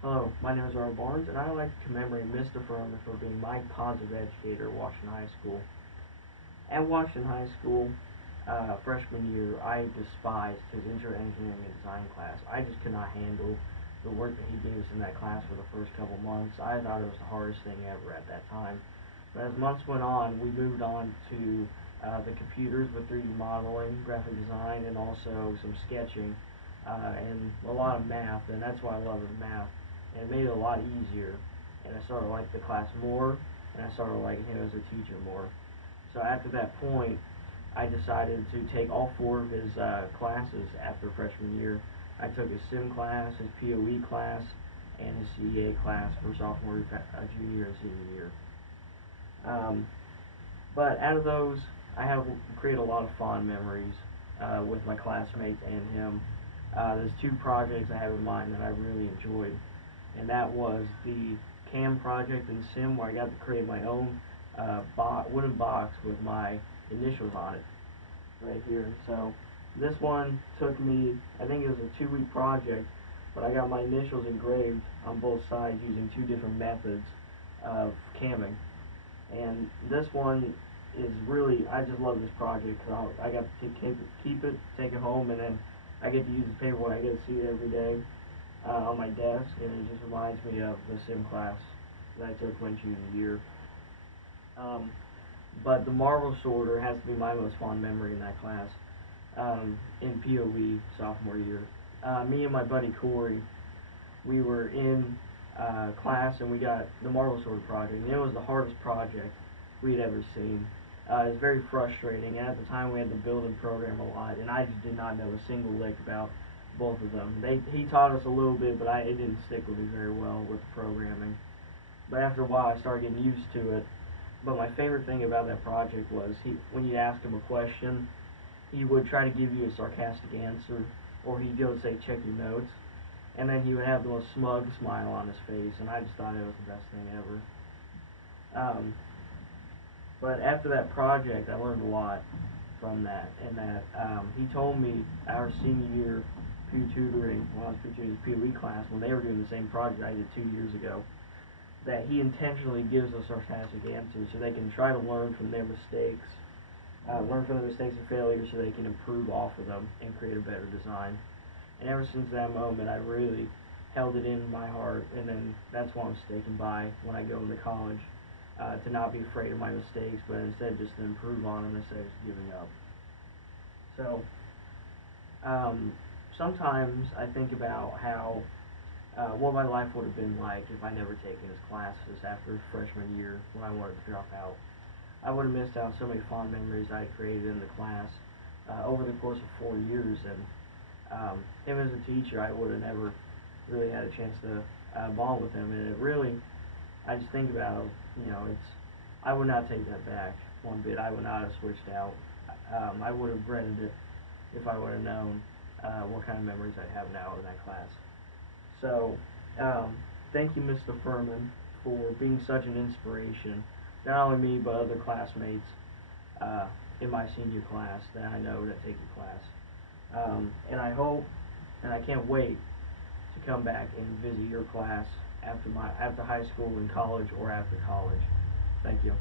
Hello, my name is Earl Barnes, and I'd like to commemorate Mr. Furman for being my positive educator at Washington High School. At Washington High School, freshman year, I despised his intro to engineering and design class. I just could not handle the work that he gave us in that class for the first couple months. I thought it was the hardest thing ever at that time. But as months went on, we moved on to the computers with 3D modeling, graphic design, and also some sketching, and a lot of math, and that's why I love math. And it made it a lot easier, and I started to like the class more, and I started liking him as a teacher more. So after that point, I decided to take all four of his classes after freshman year. I took his sim class, his POE class, and his CEA class for sophomore, junior, and senior year. Um, but out of those, I have created a lot of fond memories with my classmates and him. There's two projects I have in mind that I really enjoyed, and that was the CAM project in Sim, where I got to create my own wooden box with my initials on it right here. So this one took me, I think it was a 2-week project, but I got my initials engraved on both sides using two different methods of camming. And this one is really, I just love this project because I got to keep it, take it home, and then I get to use the paperwork. I get to see it every day on my desk, and it just reminds me of the sim class that I took my junior year. But the marble sorter has to be my most fond memory in that class, in POE sophomore year. Me and my buddy Corey, we were in class and we got the marble sorter project, and it was the hardest project we'd ever seen. It was very frustrating, and at the time we had to build and program a lot, and I just did not know a single lick about both of them. He taught us a little bit, but it didn't stick with me very well with the programming. But after a while, I started getting used to it. But my favorite thing about that project was when you ask him a question, he would try to give you a sarcastic answer, or he'd go and say, check your notes, and then he would have the most smug smile on his face, and I just thought it was the best thing ever. But after that project, I learned a lot from that, and that he told me our senior year peer tutoring, when I was tutoring his POE class, when they were doing the same project I did 2 years ago, that he intentionally gives us sarcastic answers so they can try to learn from their mistakes, learn from their mistakes and failures so they can improve off of them and create a better design. And ever since that moment, I really held it in my heart, and then that's what I'm sticking by when I go into college, to not be afraid of my mistakes, but instead just to improve on them instead of just giving up. So, sometimes I think about how what my life would have been like if I never taken his classes after freshman year when I wanted to drop out. I would have missed out on so many fond memories I had created in the class over the course of 4 years, and him as a teacher, I would have never really had a chance to bond with him, and it really, I just think about, I would not take that back one bit. I would not have switched out. I would have regretted it if I would have known what kind of memories I have now in that class. So, thank you, Mr. Furman, for being such an inspiration, not only me, but other classmates in my senior class that I know that take the class. And I hope, and I can't wait to come back and visit your class after high school and college, or after college. Thank you.